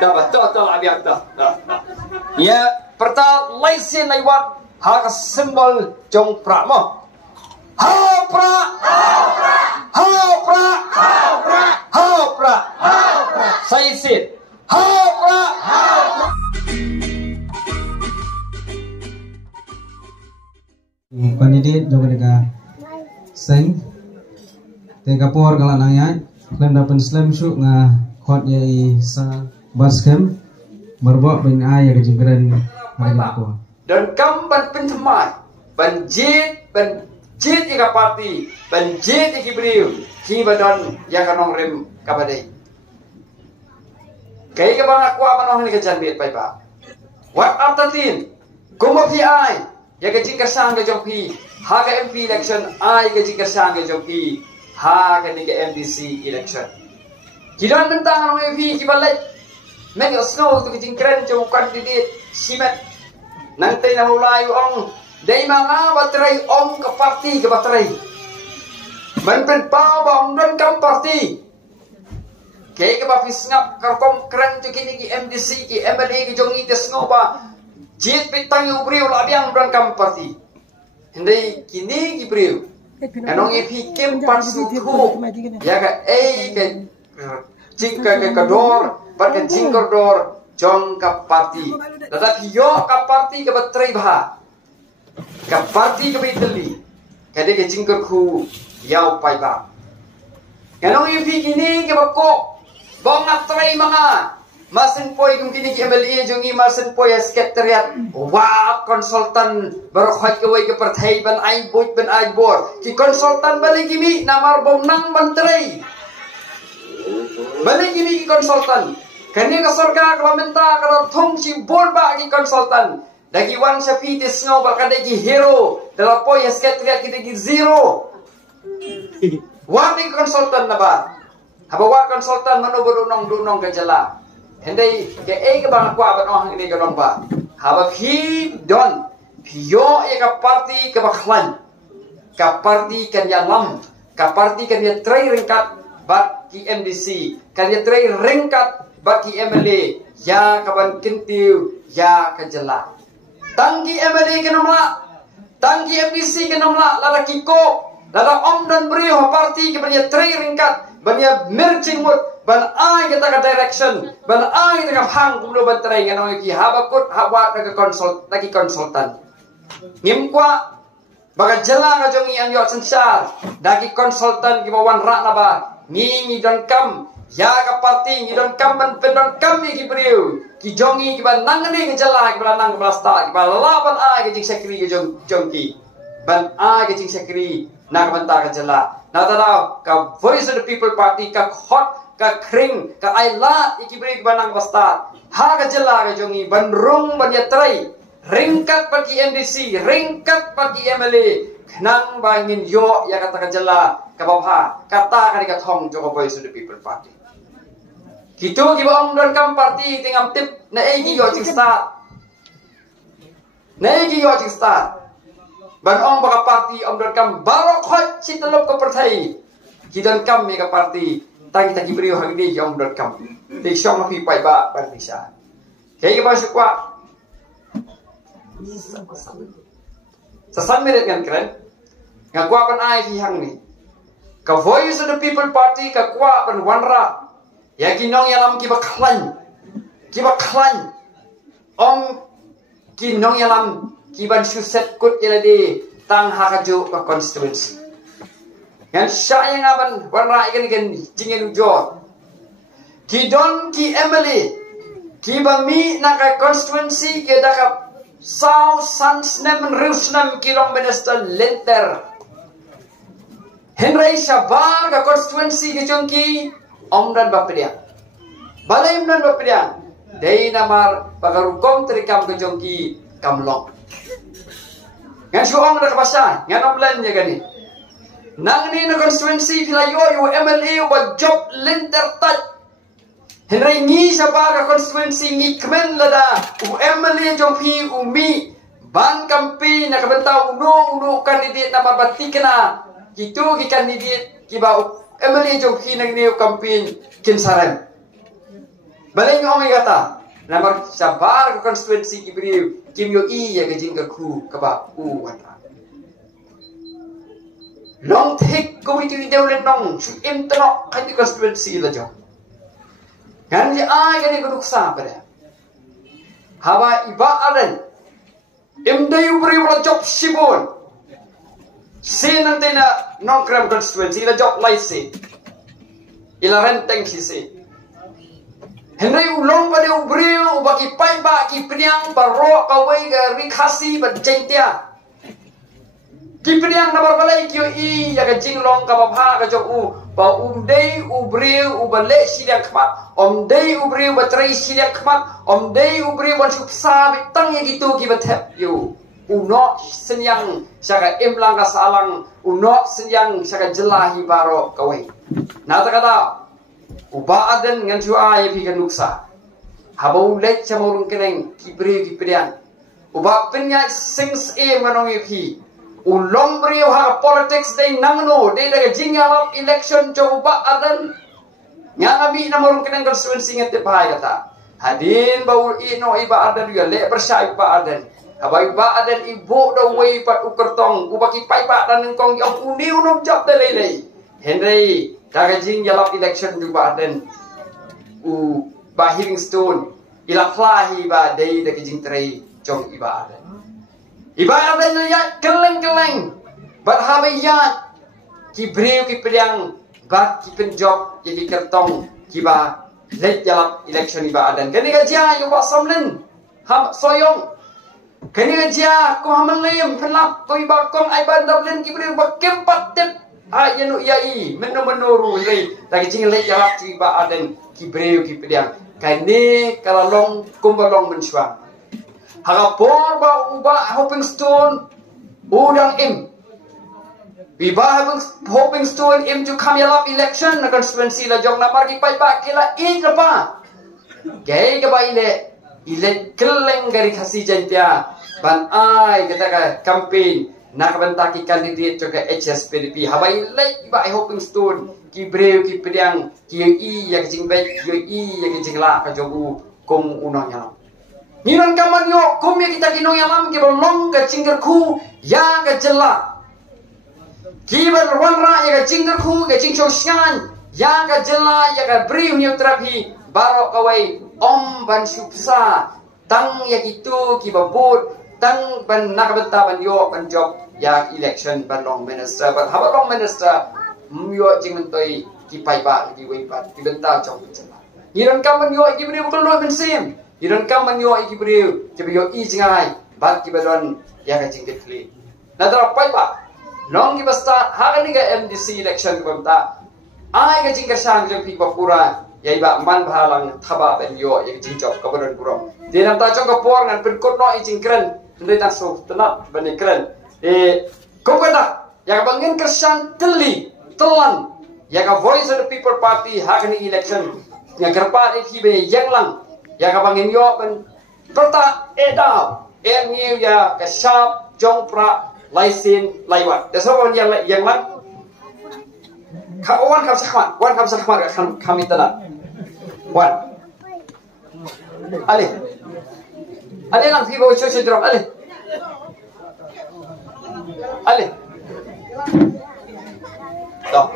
Dapat total abiak dah. Ya, pertama laisin lewat hak simbol jong pramo. Hau pra, hau pra, hau pra, hau pra, hau pra, hau pra. Saya sit. Hau pra, hau pra. Pandidit juga dekat seng tega por kalau nanya kalian dapat Islam su nga khot yai sa baskem berbok ben ay ke jingkran ko dan kam ban pentemai ban jit ika parti ban jit iki briu ki badon ya kanong rem kabadai kai ka bang aku manong ni kejan bit pai pa what after tin kumo pi ai ya ke jingkar sang ke jongpi ha ke MP election ai ke jingkar sang ke jongpi ha ke ni ke MDC election kidan tentang orang MP ki balai men snow tu ke jingkran jong candidate simet nanti na mulai ong dai mga batray ong ke parti ke batray man pen pa ba ong don kam parti ke ba fisngap ka kom kran tu kini ki MDC ki MLA ki jong ite snow ba jit pitang yu briu labiang don kam parti hindai kini ki briu anong EP kem parti tu ya ka ke jingka ke kador par ke jingkor dor jong ka parti tetapi yo ka parti ke batray bah ka parti ke biteli kade ke jingkor khu yau pai ba anong EP kini ke bako bong atray mga masin poi kum kini MLA jongi masin poi sekretariat wa konsultan berkhoi ke wai ke partai ban ai bot ban ai bor ki konsultan bali kimi namar bom nang menteri bali kimi ki konsultan kani ka sarkar ka menta ka thong si bor ba ki konsultan dagi wan sapi tisno ba kada ki hero dalam poi sekretariat kita ki zero wa ni konsultan na ba haba wa konsultan mano dunong ke jala hendai ke bang aku aban orang ini gadong ba haba phi don pio ka parti ke bakhlan ka parti kan ya lam ka parti kan ya trai ringkat bat ki MDC kan ya trai ringkat bat ki MLA ya kaban kintiu ya ka jela tangki MLA ke nomla tangki MDC ke nomla lala kiko lala om dan brio parti ke ban trai ringkat ban ya merging mut ban ai kita ka direction ban ai kita ka hang kulo ban trai ngano ki habakut hawa ka konsult lagi konsultan ngimkwa baga jela ka jongi ang yo sensar dagi konsultan ki bawan ra na ba ngi don kam ya ka parti ngi don kam ban pedon kam ni ki briu ki jongi ki ban nangani ki jela ki ban nang blasta ki ban laban ai ki jing sekri ki jongki ban ai ki jing sekri na ka banta ka jela na tara ka voice of the people party ka hot ka kring ka aila ikibri banang basta ha ka jela ka jongi banrung banyatrai ringkat pagi MDC ringkat pagi MLA nang bangin yo ya kata ka jela ka babha kata ka thong joko voice of the people party kitu ki bang don kam party tingam tip na egi yo jing start na egi yo jing start ban ong baka party om don kam barok hot sitelop ka partai kidan kam me ka party tangi tangi beriu hang di jom dot kam di shong fi pai ba ban bisa kaya ke masuk kwa sasan meret kan keren ngakwa pan ai fi hang ni ka voice of the people party ka kwa pan wanra ya kinong yalam ki baklan om kinong yalam ki ban suset kut iladi tang hakaju ka constituency yang saya ngaban warna ikan jingin ujor kidon ki Emily ki bami naka constituency ke daka South Sansnem Rusnem kilong minister lenter Henry Shabar ka constituency ke jongki omdan bapedia balai omdan bapedia dei namar pagarukom terikam ke jongki kamlong ngan suong dak basa ngan omlan nya gani nang ni na constituency filayo MLA wa job lenter tat Henry ngi sa baga constituency ngi kmen lada MLA jong pi umi ban kampi na kabenta uno kandidat na mabatikna gitu ki kandidat ki ba MLA jong pi nang ni kampi kinsaran Baleng orang kata, nama sabar ke konstituensi Kibriu, Kim Yo I ya ke jingga ku keba watra. Long take community development nong, su im tenok kan di konstituensi la jo. Kan dia kan dia keduksa pada. Hawa iba adan, im dayu beri wala job sibon. Sin nanti na nong kram konstituensi la job laisi. Ila renteng sisi. Henry ulong pada ubriu bagi pai bagi penyang barok kawai ke rikasi bercentia. Ki penyang nabar balai kio I ya ke jinglong ka bapha ka jok ba dei ubriu ubale sidak kmat dei ubriu batrai sidak kmat dei ubriu ban supsa bitang ya gitu ki batep yo uno senyang saka imlang ka salang uno senyang saka jelahi barok kawai nata kata uba aden ngan jua ya pikan nuksa habau lek chamurung keneng kibriu kiprian uba penya sings manong pi ulong beriu ha politics day nangno day daga jingalap election coba aden ngami namurung keneng konstituensi ngete pai kata hadin bau ino iba aden ya le bersai ba aden habai ba aden ibu do wei pat ukertong ubaki pai ba dan ngkong yang uniu nom jap de lele henry daga jingalap election juga aden ba hearing stone ila klahi ba day daga jingtrei jong iba aden ibarat ya keleng-keleng berhabiyat kibriu kipriang bat kipenjok jadi kertong kiba let jalap election iba adan kini gajah yo ba samlen ham soyong kini gajah ko hamalem pelap ko iba kong ai ban dablen kibriu ba kempat tep ayenu yai menu-menuru lei lagi jing let jalap iba adan kibriu kipriang kini kalalong kumbalong mensuang Hagapor ba uba hoping stone udang im. Biba hoping stone im to come up election na constituency la jong na margi pai ba kila ika pa. Gay ka ba ile keleng gari khasi jantia ban ai kita ka campaign na kabantaki candidate to ka HSPDP habai lai ba hoping stone ki breu ki priang ki i ya jing bai ki i ya jing la ka jogu kong unanya. Niran kaman yo kumya kita kinong yalam ki bolong ka cinggerku ya ka jela. Ki berwanra ya ka cinggerku ka cingcho syan ya ka jela ya ka briu ni terapi barok kawai ban supsa tang ya gitu ki babut tang ban nakabenta ban yo ban job ya election ban long minister ban haba long minister yo jingmentoi ki pai ba ki wei ba ki benta jong jela. Niran kaman yo ki briu kan lo ben sim Iran kam manyo iki beriu, cebi yo i jingai, bat ki badon ya ka jingket kli. Nadra pai ba, nong ki basta haga ni ga MDC election ki bamta. Ai ka jingker sang jeng pi papura, ya iba man bahalang thaba ben yo ya jingjok ka badon burong. Di nam ta chong ka por ngan pin kot no i jingkren, ndai ta so tenat bani kren. Ko kata, ya ka bangin kersan teli, telan, ya ka voice of the people party haga ni election. Ya kerpa iki be yang lang ya kapangin yo ben perta edau niu ya ke sharp jongpra laisin laiwat deso yang lang kawan kam sakmat kami tala wan ale lang fi bo chocho drop ale toh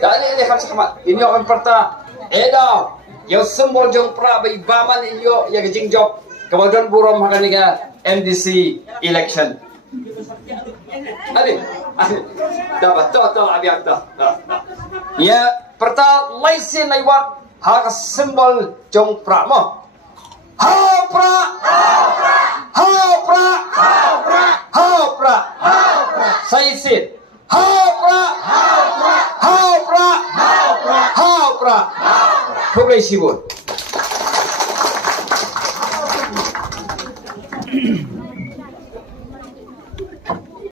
ale kam sakmat ini yo perta edau yang semua jong pra bai baman iyo ya gejing job kemudian burom hakaniga MDC election ali dapat to abiak to ya perta laisin laiwat hak simbol jong pra mo ha pra saisit ha pra progressivo